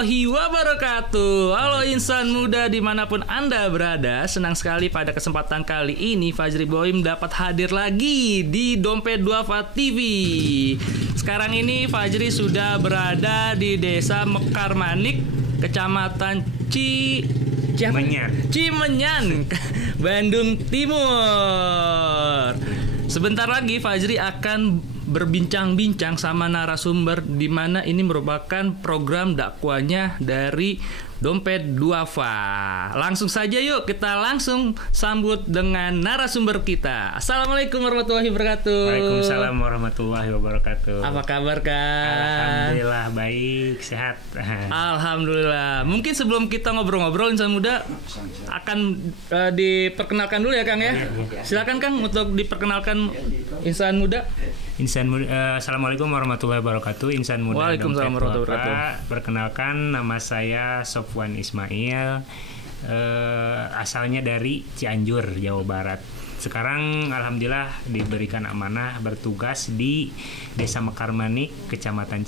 warahmatullahi wabarakatuh. Halo insan muda dimanapun Anda berada. Senang sekali pada kesempatan kali ini Fajri Boim dapat hadir lagi di Dompet Duafa TV. Sekarang ini Fajri sudah berada di Desa Mekarmanik, Kecamatan Cimenyan, Bandung Timur. Sebentar lagi Fajri akan berbincang-bincang sama narasumber di mana ini merupakan program dakwahnya dari Dompet Duafa. Langsung saja yuk kita langsung sambut dengan narasumber kita. Assalamualaikum warahmatullahi wabarakatuh. Waalaikumsalam warahmatullahi wabarakatuh. Apa kabar Kak? Alhamdulillah baik, sehat. Alhamdulillah. Mungkin sebelum kita ngobrol-ngobrol insan muda akan diperkenalkan dulu ya Kang ya. Silakan Kang untuk diperkenalkan insan muda. Assalamualaikum warahmatullahi wabarakatuh. Insan muda. Waalaikumsalam warahmatullahi wabarakatuh. Perkenalkan, nama saya Sofwan Ismail. Asalnya dari Cianjur, Jawa Barat. Sekarang alhamdulillah diberikan amanah bertugas di Desa Mekarmanik, Kecamatan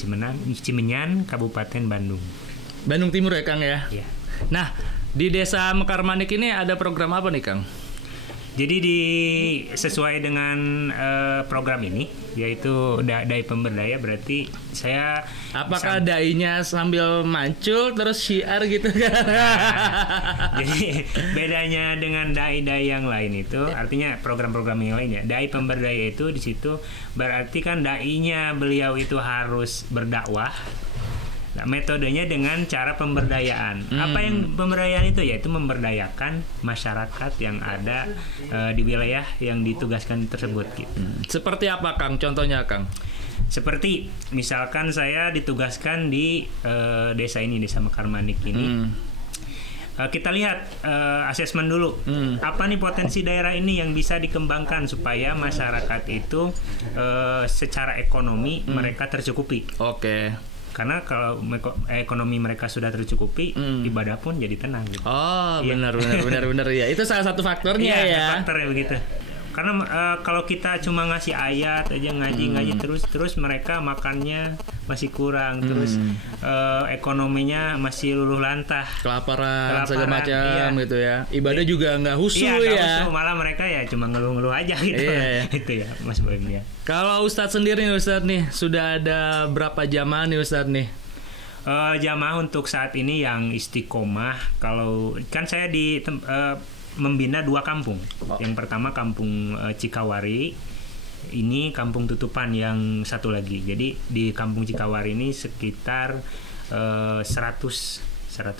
Cimenyan, Kabupaten Bandung. Bandung Timur ya Kang ya. Iya. Nah, di Desa Mekarmanik ini ada program apa nih Kang? Jadi sesuai dengan program ini, yaitu dai pemberdaya, berarti saya... Apakah dainya sambil mancul terus syiar gitu kan? Jadi bedanya dengan dai-dai yang lain itu, artinya program-program yang lainnya, dai pemberdaya itu di situ berarti kan dainya beliau itu harus berdakwah. Nah, metodenya dengan cara pemberdayaan. Apa yang pemberdayaan itu? Yaitu memberdayakan masyarakat yang ada di wilayah yang ditugaskan tersebut. Gitu. Seperti apa Kang? Contohnya Kang? Seperti misalkan saya ditugaskan di desa ini, Desa Mekarmanik ini. Kita lihat asesmen dulu. Apa nih potensi daerah ini yang bisa dikembangkan supaya masyarakat itu secara ekonomi mereka tercukupi. Oke. Karena kalau ekonomi mereka sudah tercukupi, ibadah pun jadi tenang. Gitu. Oh, benar ya. Itu salah satu faktornya ya. Faktornya begitu. Karena kalau kita cuma ngasih ayat aja ngaji terus mereka makannya masih kurang, terus ekonominya masih luluh lantah, kelaparan segala macam gitu ya. Ibadah juga nggak husu ya. Malah mereka ya cuma ngeluh-ngeluh aja gitu. Itu ya Mas Boim ya. Kalau Ustadz sendiri nih Ustadz nih sudah ada berapa jamaah nih Ustadz nih? Jamaah untuk saat ini yang istiqomah, kalau kan saya membina 2 kampung. Yang pertama kampung Cikawari, ini kampung tutupan yang satu lagi. Jadi di kampung Cikawari ini sekitar 100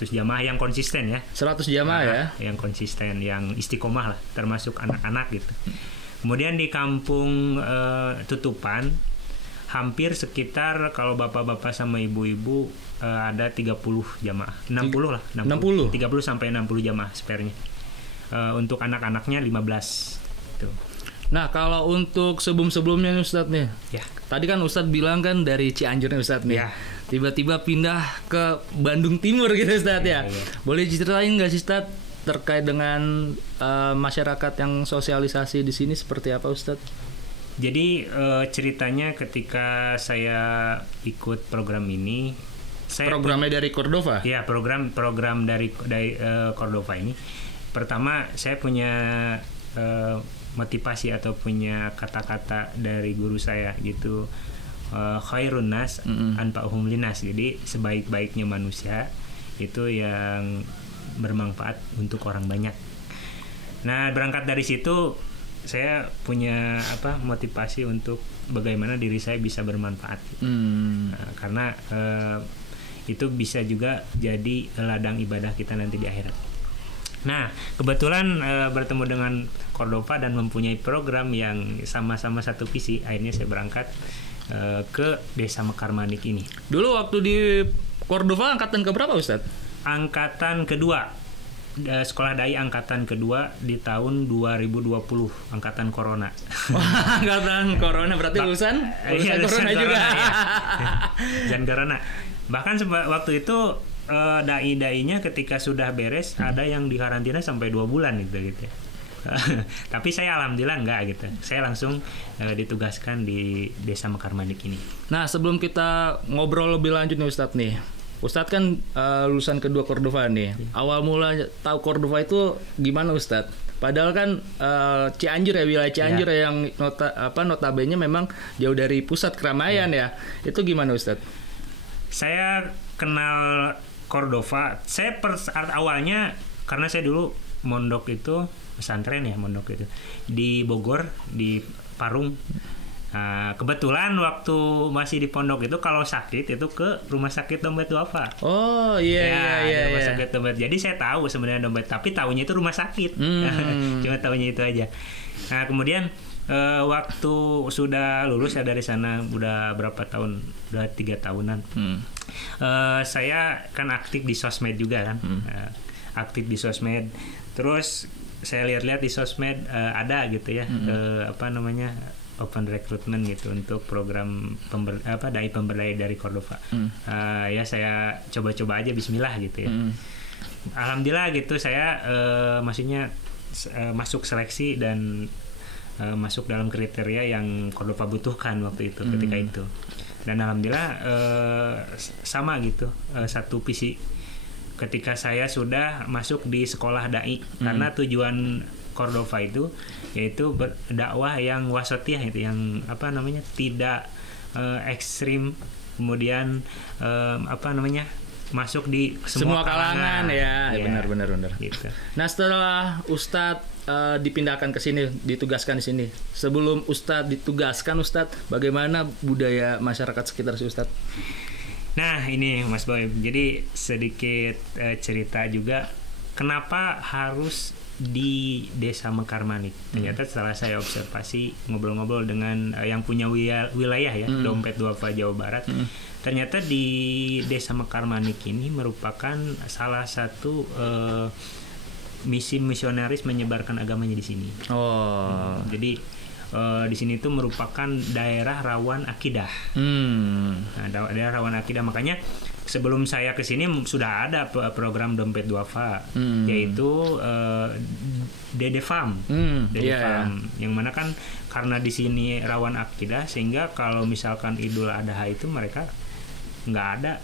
jamaah yang konsisten ya. 100 jamaah ya? Yang konsisten, yang istiqomah lah, termasuk anak-anak gitu. Kemudian di kampung tutupan hampir sekitar kalau bapak-bapak sama ibu-ibu ada 30 jamaah. 60 lah, 30 sampai 60 jamaah spernya. Untuk anak-anaknya 15 gitu. Nah kalau untuk sebelum-sebelumnya Ustadz nih ya. Tadi kan Ustadz bilang kan dari Cianjur nih Ustadz nih ya. Tiba-tiba pindah ke Bandung Timur gitu Ustadz ya. Boleh ceritain nggak sih Ustadz terkait dengan masyarakat yang sosialisasi di sini seperti apa Ustadz? Jadi ceritanya ketika saya ikut program ini, programnya dari Cordova? Ya, program dari Cordova ini. Pertama, saya punya motivasi atau punya kata-kata dari guru saya gitu, khairun nas anfa'uhum linnas. Jadi sebaik-baiknya manusia itu yang bermanfaat untuk orang banyak. Nah, berangkat dari situ saya punya motivasi untuk bagaimana diri saya bisa bermanfaat. Nah, karena itu bisa juga jadi ladang ibadah kita nanti di akhirat. Nah, kebetulan bertemu dengan Cordova dan mempunyai program yang sama-sama satu visi. Akhirnya saya berangkat ke Desa Mekarmanik ini. Dulu waktu di Cordova angkatan keberapa Ustadz? Angkatan kedua. Sekolah dai angkatan kedua di tahun 2020, angkatan corona. Angkatan corona berarti lulusan corona juga. Jangan corona. Bahkan waktu itu dai-dainya ketika sudah beres ada yang dikarantina sampai 2 bulan gitu. Tapi saya alhamdulillah enggak gitu. Saya langsung ditugaskan di Desa Mekarmanik ini. Nah, sebelum kita ngobrol lebih lanjut nih Ustadz nih. Ustadz kan lulusan kedua Cordova nih. Awal mula tahu Cordova itu gimana Ustadz? Padahal kan Cianjur ya, wilayah Cianjur yang notabene memang jauh dari pusat keramaian ya. Itu gimana Ustadz? Saya kenal Cordova. Saya awalnya karena saya dulu mondok itu pesantren ya, mondok itu di Bogor, di Parung. Kebetulan waktu masih di pondok itu kalau sakit itu ke rumah sakit Dompet Duafa. Oh iya. Rumah sakit Dompet. Jadi saya tahu sebenarnya Dompet, tapi tahunya itu rumah sakit. Cuma tahunya itu aja. Nah kemudian waktu sudah lulus ya dari sana, udah berapa tahun? Udah 3 tahunan. Saya kan aktif di sosmed juga kan. Aktif di sosmed. Terus saya lihat-lihat di sosmed ada gitu ya, open recruitment gitu untuk program dai pemberdayaan dari Cordova. Ya saya coba-coba aja bismillah gitu ya. Alhamdulillah gitu saya maksudnya masuk seleksi dan masuk dalam kriteria yang Cordova butuhkan waktu itu ketika itu. Dan alhamdulillah sama gitu, satu visi ketika saya sudah masuk di sekolah dai, karena tujuan Cordova itu yaitu berdakwah yang wasatiyah, itu yang tidak ekstrim, kemudian masuk di semua kalangan ya. Benar gitu. Nah setelah Ustadz dipindahkan ke sini, ditugaskan di sini, sebelum Ustadz ditugaskan, Ustadz bagaimana budaya masyarakat sekitar si Ustadz? Nah ini Mas Boy, jadi sedikit cerita juga kenapa harus di Desa Mekarmanik. Ternyata setelah saya observasi, ngobrol-ngobrol dengan yang punya wilayah ya, Dompet Duafa Jawa Barat, ternyata di Desa Mekarmanik ini merupakan salah satu misi misionaris menyebarkan agamanya di sini. Jadi di sini itu merupakan daerah rawan akidah. Nah, daerah rawan akidah, makanya sebelum saya ke sini sudah ada program Dompet Duafa, yaitu Dede Farm. Yang mana kan karena di sini rawan akidah, sehingga kalau misalkan Idul Adha itu mereka nggak ada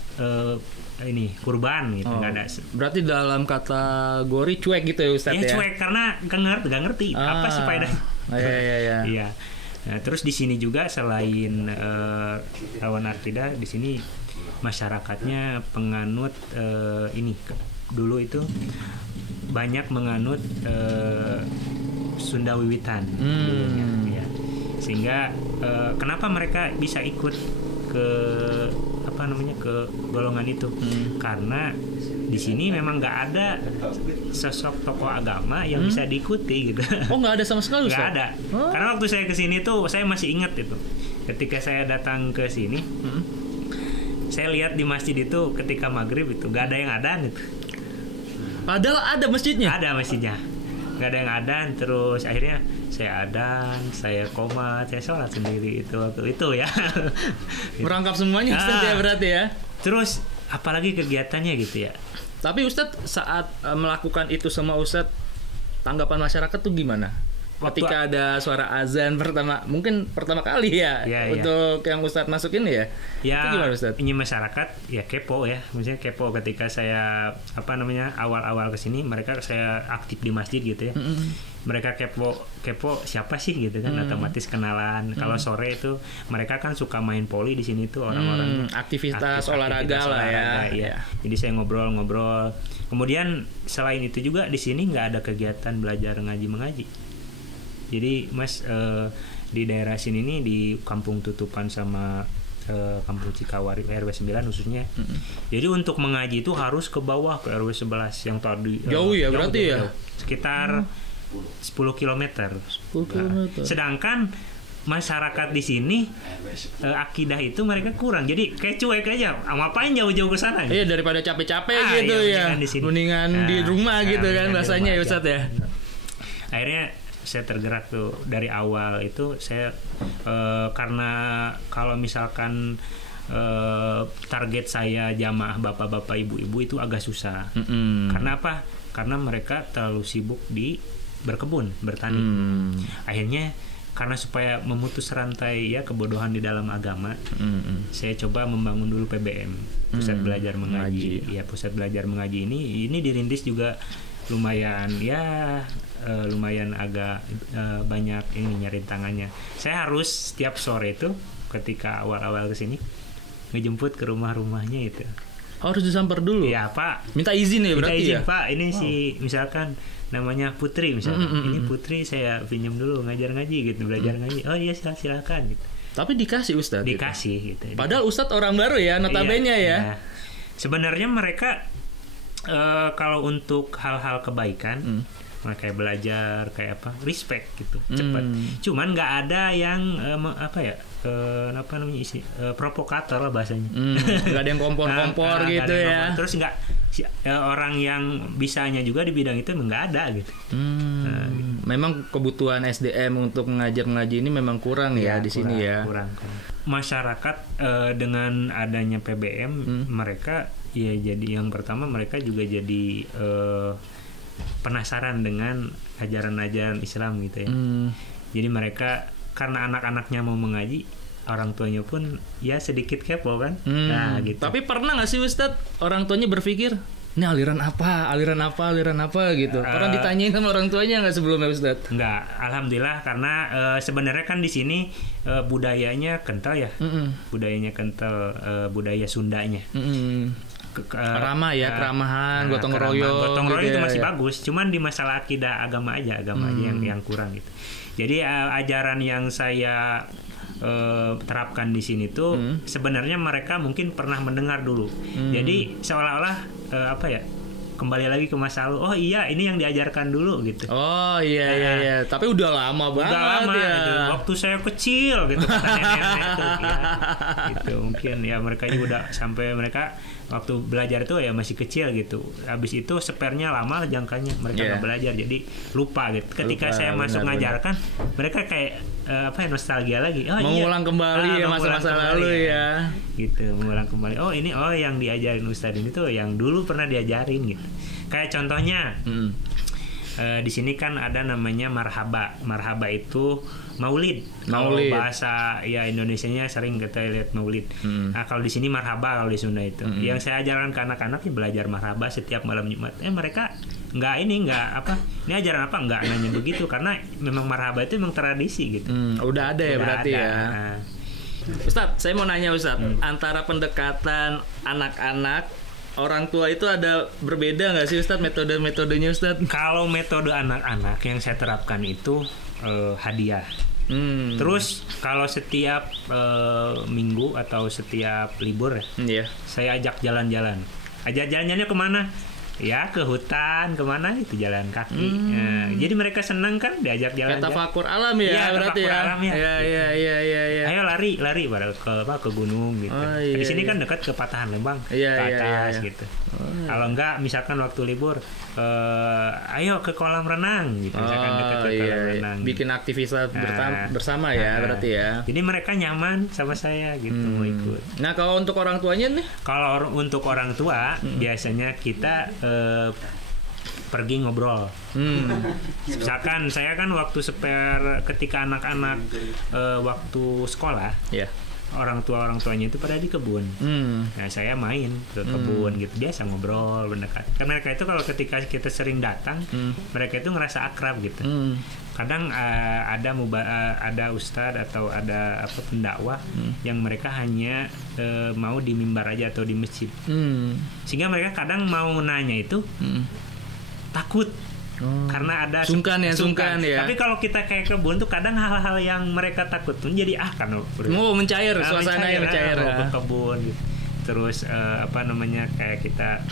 kurban gitu, nggak ada. Berarti dalam kategori cuek gitu ya Ustadz ya? Cuek karena nggak ngerti apa sih faedah. Iya. Nah, terus di sini juga selain rawan akidah, di sini masyarakatnya penganut dulu itu banyak menganut Sunda Wiwitan, ya. Sehingga kenapa mereka bisa ikut ke ke golongan itu, karena di sini memang nggak ada sosok tokoh agama yang bisa diikuti gitu. Nggak ada sama sekali? Nggak ada. Karena waktu saya kesini tuh saya masih ingat itu, ketika saya datang ke sini, saya lihat di masjid itu ketika maghrib itu nggak ada yang adan gitu. Padahal ada masjidnya? Ada masjidnya, nggak ada yang adan. Terus akhirnya saya adan, saya qomat, saya sholat sendiri itu waktu itu ya. Merangkap semuanya Ustadz ya berarti ya. Terus apalagi kegiatannya gitu ya. Tapi Ustadz saat melakukan itu sama Ustadz, tanggapan masyarakat tuh gimana? Ketika ada suara azan mungkin pertama kali ya, untuk yang Ustadz masuk ini ya. Itu gimana Ustadz? Ini masyarakat ya kepo ya, maksudnya kepo ketika saya awal-awal kesini, saya aktif di masjid gitu ya. Mereka kepo siapa sih gitu kan, otomatis kenalan. Kalau sore itu mereka kan suka main poli di sini tuh orang-orang aktivitas olahraga lah ya. Jadi saya ngobrol-ngobrol. Kemudian selain itu juga di sini nggak ada kegiatan belajar ngaji mengaji. Jadi Mas di daerah sini nih, di Kampung Tutupan sama Kampung Cikawari RW 9 khususnya. Jadi untuk mengaji itu harus ke bawah ke RW 11 yang tadi. Jauh ya berarti ya? Sekitar 10 km. Sedangkan masyarakat di sini akidah itu mereka kurang. Jadi kayak cuek aja. Ngapain jauh-jauh ke sana? Iya, daripada capek-capek gitu ya. Mendingan di rumah gitu kan bahasanya ya Ustadz ya. Akhirnya saya tergerak tuh dari awal itu saya karena kalau misalkan target saya jamaah bapak-bapak ibu-ibu itu agak susah. Karena apa? Karena mereka terlalu sibuk di berkebun, bertani. Akhirnya karena supaya memutus rantai ya kebodohan di dalam agama, saya coba membangun dulu PBM, Pusat Belajar Mengaji. Ya, Pusat Belajar Mengaji ini dirintis juga lumayan ya, lumayan agak banyak ini rintangannya. Saya harus setiap sore itu ketika awal-awal kesini ngejemput ke rumah-rumahnya itu. Harus disamper dulu. Ya Pak. Minta izin ya berarti. Minta izin ya? Pak. Ini si misalkan namanya Putri misalkan. Ini Putri saya pinjam dulu ngajar ngaji gitu, belajar ngaji. Oh iya silakan gitu. Tapi dikasih Ustadz. Dikasih gitu. Padahal Ustadz orang baru ya, notabene ya. Nah, sebenarnya mereka kalau untuk hal-hal kebaikan, kayak belajar kayak apa, respect gitu, cepat. Cuman nggak ada yang provokator lah bahasanya. Nggak ada yang kompor-kompor gitu ya. Terus nggak orang yang bisanya juga di bidang itu nggak ada gitu. Gitu. Memang kebutuhan SDM untuk mengajar ngaji ini memang kurang ya di sini ya. Kurang. Masyarakat dengan adanya PBM mereka ya jadi yang pertama mereka juga jadi penasaran dengan ajaran-ajaran Islam gitu ya. Jadi mereka karena anak-anaknya mau mengaji, orang tuanya pun ya sedikit kepo kan. Nah, gitu. Tapi pernah nggak sih Ustadz orang tuanya berpikir ini aliran apa gitu? Pernah ditanyain sama orang tuanya nggak sebelumnya Ustadz? Nggak, alhamdulillah karena sebenarnya kan di sini budayanya kental ya. Budayanya kental, budaya Sundanya. Ramah ya, keramahan, gotong royong gitu itu masih ya. bagus. Cuman di masalah akidah agama aja yang kurang gitu. Jadi ajaran yang saya terapkan di sini tuh sebenarnya mereka mungkin pernah mendengar dulu. Jadi seolah-olah kembali lagi ke masa lalu. Oh iya, ini yang diajarkan dulu gitu. Oh iya. Tapi udah lama banget ya. Gitu. Waktu saya kecil gitu kata nenek itu ya. Gitu. Mungkin ya mereka juga udah sampai mereka waktu belajar itu ya masih kecil gitu. Habis itu spernya lama jangkanya mereka nggak belajar jadi lupa gitu. Ketika saya masuk ngajarkan mereka kayak nostalgia lagi. Oh mengulang kembali ya masa-masa lalu ya. Gitu, mengulang kembali. Oh ini yang diajarin Ustadz ini tuh yang dulu pernah diajarin gitu. Kayak contohnya di sini kan ada namanya marhaba. Marhaba itu maulid. Kalau bahasa ya Indonesianya sering kita lihat maulid. Nah, kalau di sini marhaba kalau di Sunda itu. Yang saya ajarkan ke anak-anak ya belajar marhaba setiap malam Jumat. Mereka ini ajaran apa nggak nanya begitu karena memang marhaba itu memang tradisi gitu. Udah ada ya berarti ya. Ustadz, saya mau nanya Ustadz, antara pendekatan anak-anak orang tua itu ada berbeda nggak sih Ustadz metode-metodenya Ustadz? Kalau metode anak-anak yang saya terapkan itu hadiah. Terus kalau setiap minggu atau setiap libur saya ajak jalan-jalan. Ajak jalan-jalannya kemana? Ya ke hutan, kemana itu jalan kaki. Jadi mereka senang kan diajak jalan. Tafakur alam ya, berarti ya. Alam, ya. Iya. Ayo lari pada ke gunung gitu. Di sini kan dekat ke Patahan Lembang, ke atas gitu. Kalau enggak misalkan waktu libur ayo ke kolam renang gitu. Misalkan dekat ke kolam renang. Bikin aktivitas bersama ya berarti ya. Jadi mereka nyaman sama saya gitu mau ikut. Nah, kalau untuk orang tuanya nih? Kalau untuk orang tua biasanya kita pergi ngobrol. Misalkan saya kan waktu ketika anak-anak waktu sekolah, orang tuanya itu pada di kebun. Nah, saya main ke kebun gitu, biasa ngobrol, mendekat. Karena mereka itu kalau ketika kita sering datang, mereka itu ngerasa akrab gitu. Kadang ada ustadz atau ada pendakwah yang mereka hanya mau di mimbar aja atau di masjid. Sehingga mereka kadang mau nanya itu takut. Karena ada sungkan ya. Tapi kalau kita kayak kebun tuh kadang hal-hal yang mereka takut tuh jadi karena mau mencair, suasananya mencair ke kebun gitu. Terus kayak kita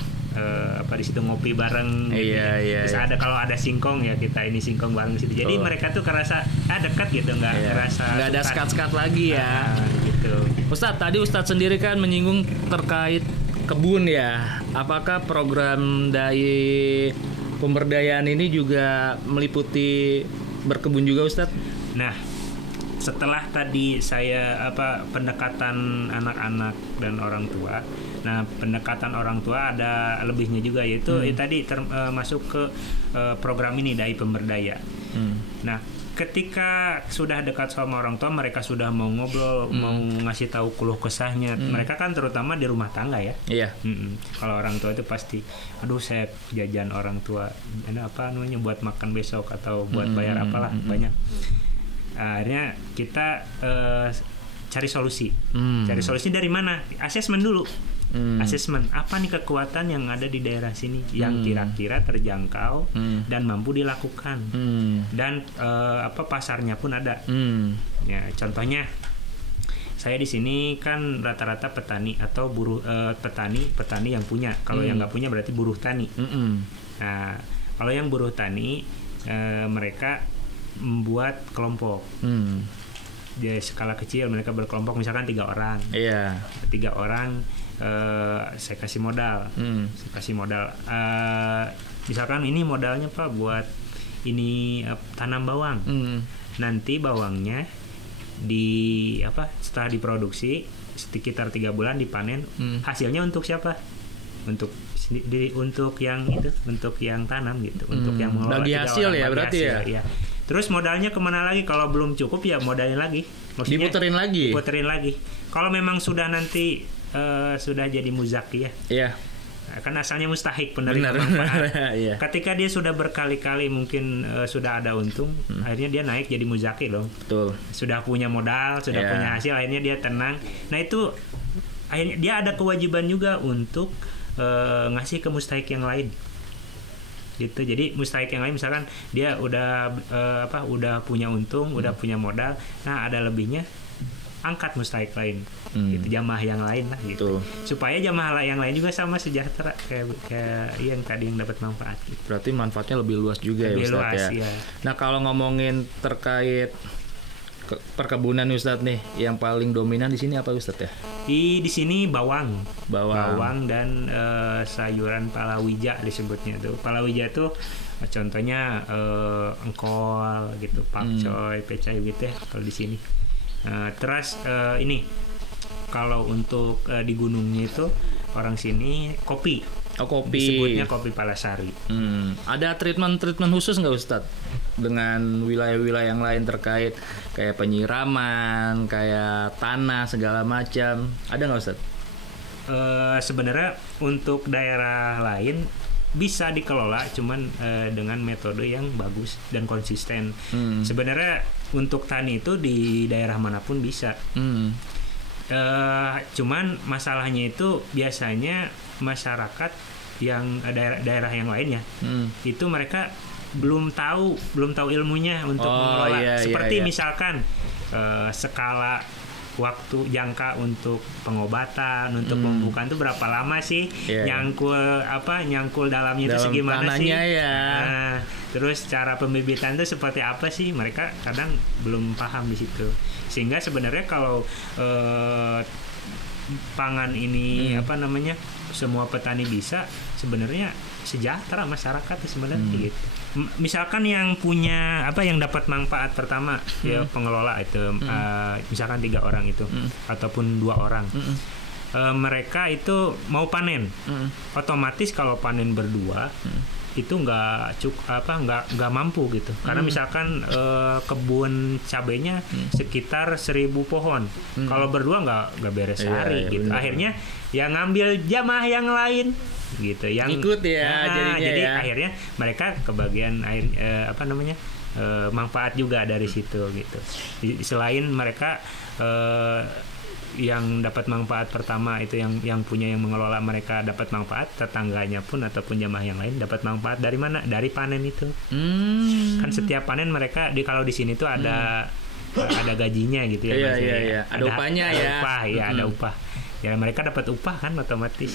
di situ ngopi bareng gitu. Terus ada kalau ada singkong ya kita ini singkong bareng di situ. Jadi mereka tuh kerasa dekat gitu, nggak ada sekat-sekat lagi ya. Gitu. Ustadz, tadi Ustadz sendiri kan menyinggung terkait kebun ya. Apakah program dari pemberdayaan ini juga meliputi berkebun juga Ustadz? Nah, setelah tadi saya pendekatan anak-anak dan orang tua. Nah, pendekatan orang tua ada lebihnya juga yaitu tadi masuk ke program ini dai pemberdaya. Nah, ketika sudah dekat sama orang tua, mereka sudah mau ngobrol, mau ngasih tahu keluh kesahnya. Mereka kan terutama di rumah tangga ya. Iya. Kalau orang tua itu pasti, aduh saya jajan orang tua, ini apa namanya buat makan besok atau buat bayar apalah banyak. Akhirnya kita cari solusi. Cari solusi dari mana? Asesmen dulu. Asesmen apa nih kekuatan yang ada di daerah sini yang kira-kira terjangkau dan mampu dilakukan dan apa pasarnya pun ada. Ya, contohnya saya di sini kan rata-rata petani atau buruh petani yang punya. Kalau yang nggak punya berarti buruh tani. Nah, kalau yang buruh tani mereka membuat kelompok. Di skala kecil mereka berkelompok misalkan 3 orang. Iya. 3 orang saya kasih modal. Saya kasih modal. Misalkan ini modalnya Pak buat ini tanam bawang. Nanti bawangnya setelah diproduksi sekitar 3 bulan dipanen. Hasilnya untuk siapa? Untuk yang itu, untuk yang tanam gitu, untuk yang mengelola. Bagi hasil ya berarti hasil, ya. Terus modalnya kemana lagi? Kalau belum cukup ya modalin lagi. Maksudnya diputerin lagi. Kalau memang sudah nanti sudah jadi muzaki ya. Iya. Kan asalnya mustahik penerima manfaat. Iya. Ketika dia sudah berkali-kali mungkin sudah ada untung, akhirnya dia naik jadi muzaki dong. Betul. Sudah punya modal, sudah punya hasil, akhirnya dia tenang. Nah itu akhirnya dia ada kewajiban juga untuk ngasih ke mustahik yang lain. Gitu. Jadi mustahik yang lain misalkan dia udah udah punya untung, udah punya modal, nah ada lebihnya angkat mustahik lain, gitu, jamaah yang lain lah gitu. Supaya jamaah yang lain juga sama sejahtera kayak yang tadi yang dapat manfaat. Gitu. Berarti manfaatnya lebih luas juga lebih ya Ustadz ya. Nah kalau ngomongin terkait perkebunan Ustadz nih, yang paling dominan di sini apa Ustadz ya? Di sini bawang dan sayuran palawija disebutnya tuh. Palawija tuh contohnya engkol gitu, pakcoy, pecah gitu ya kalau di sini. Terus ini kalau untuk di gunungnya itu orang sini kopi. Kopi. Disebutnya kopi Palasari. Ada treatment khusus nggak Ustadz dengan wilayah-wilayah yang lain terkait kayak penyiraman, kayak tanah segala macam? Ada nggak Ustadz? Sebenarnya untuk daerah lain bisa dikelola, cuman dengan metode yang bagus dan konsisten. Sebenarnya untuk tani itu di daerah manapun bisa. Cuman masalahnya itu biasanya masyarakat yang daerah yang lainnya itu mereka belum tahu ilmunya untuk mengelola. Seperti misalkan skala waktu jangka untuk pengobatan, untuk pembukaan itu berapa lama sih, nyangkul dalamnya itu segimana sih, nah, terus cara pembibitan itu seperti apa sih, mereka kadang belum paham di situ. Sehingga sebenarnya kalau pangan ini semua petani bisa, sebenarnya sejahtera masyarakat sebenarnya gitu. Misalkan yang punya yang dapat manfaat pertama ya pengelola itu misalkan 3 orang itu ataupun 2 orang, mereka itu mau panen, otomatis kalau panen berdua itu nggak mampu gitu, karena misalkan kebun cabenya sekitar 1.000 pohon, kalau berdua nggak beres sehari gitu. Bener. Akhirnya yang ngambil jamaah yang lain gitu, yang ikut ya jadi akhirnya mereka kebagian manfaat juga dari situ gitu. Selain mereka yang dapat manfaat pertama itu yang punya yang mengelola, mereka dapat manfaat, tetangganya pun ataupun jamaah yang lain dapat manfaat dari mana? Dari panen itu. Kan setiap panen mereka kalau di sini tuh ada gajinya gitu ya. Iya. Ada upahnya ya. Ada upah. Ya mereka dapat upah kan otomatis.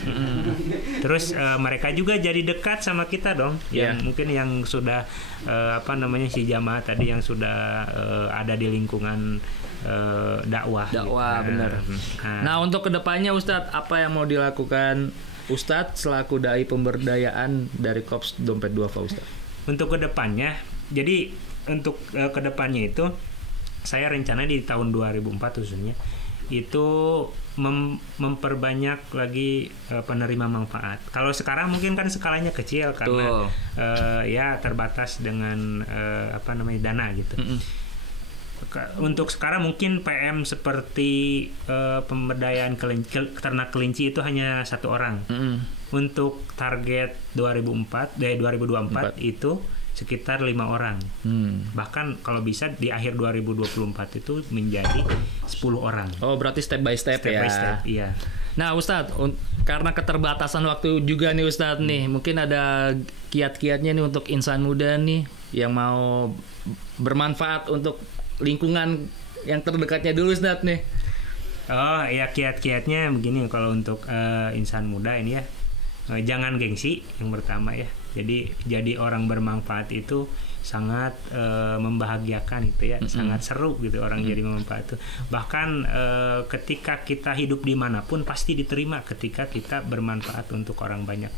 Terus mereka juga jadi dekat sama kita dong. Yang mungkin yang sudah si jamaah tadi yang sudah ada di lingkungan dakwah gitu. Benar. Nah untuk kedepannya Ustadz, apa yang mau dilakukan Ustadz selaku dai pemberdayaan dari Kops Dompet Duafa Ustadz? Untuk kedepannya, jadi untuk kedepannya itu saya rencana di tahun 2004 khususnya itu memperbanyak lagi penerima manfaat. Kalau sekarang mungkin kan skalanya kecil karena ya terbatas dengan dana gitu. Untuk sekarang mungkin PM seperti pemberdayaan ternak kelinci itu hanya 1 orang. Untuk target 2024 itu sekitar 5 orang. Bahkan kalau bisa di akhir 2024 itu menjadi 10 orang. Oh, berarti step by step ya. By step, iya. Nah, Ustadz, karena keterbatasan waktu juga nih Ustadz nih, mungkin ada kiat-kiatnya nih untuk insan muda nih yang mau bermanfaat untuk lingkungan yang terdekatnya dulu Ustadz nih. Oh, ya kiat-kiatnya begini kalau untuk insan muda ini ya. Jangan gengsi yang pertama ya. Jadi orang bermanfaat itu sangat membahagiakan gitu ya, sangat seru gitu orang jadi bermanfaat itu. Bahkan ketika kita hidup dimanapun pasti diterima ketika kita bermanfaat untuk orang banyak.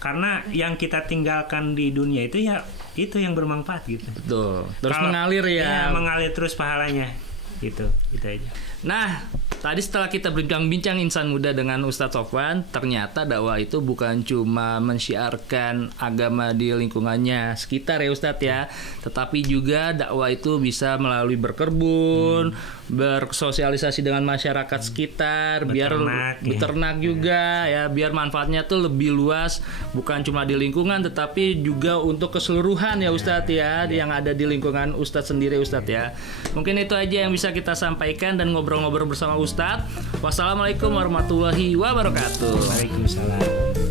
Karena yang kita tinggalkan di dunia itu ya itu yang bermanfaat gitu. Betul. Terus mengalir ya. Mengalir terus pahalanya. Gitu aja. Nah, tadi setelah kita berbincang-bincang insan muda dengan Ustadz Sofwan, ternyata dakwah itu bukan cuma mensyiarkan agama di lingkungannya sekitar ya Ustadz ya, tetapi juga dakwah itu bisa melalui berkebun, bersosialisasi dengan masyarakat sekitar, beternak juga ya, biar manfaatnya tuh lebih luas, bukan cuma di lingkungan tetapi juga untuk keseluruhan ya Ustadz ya, yang ada di lingkungan Ustadz sendiri Ustadz ya. Mungkin itu aja yang bisa kita sampaikan dan ngobrol-ngobrol bersama Ustadz. Wassalamualaikum warahmatullahi wabarakatuh. Waalaikumsalam.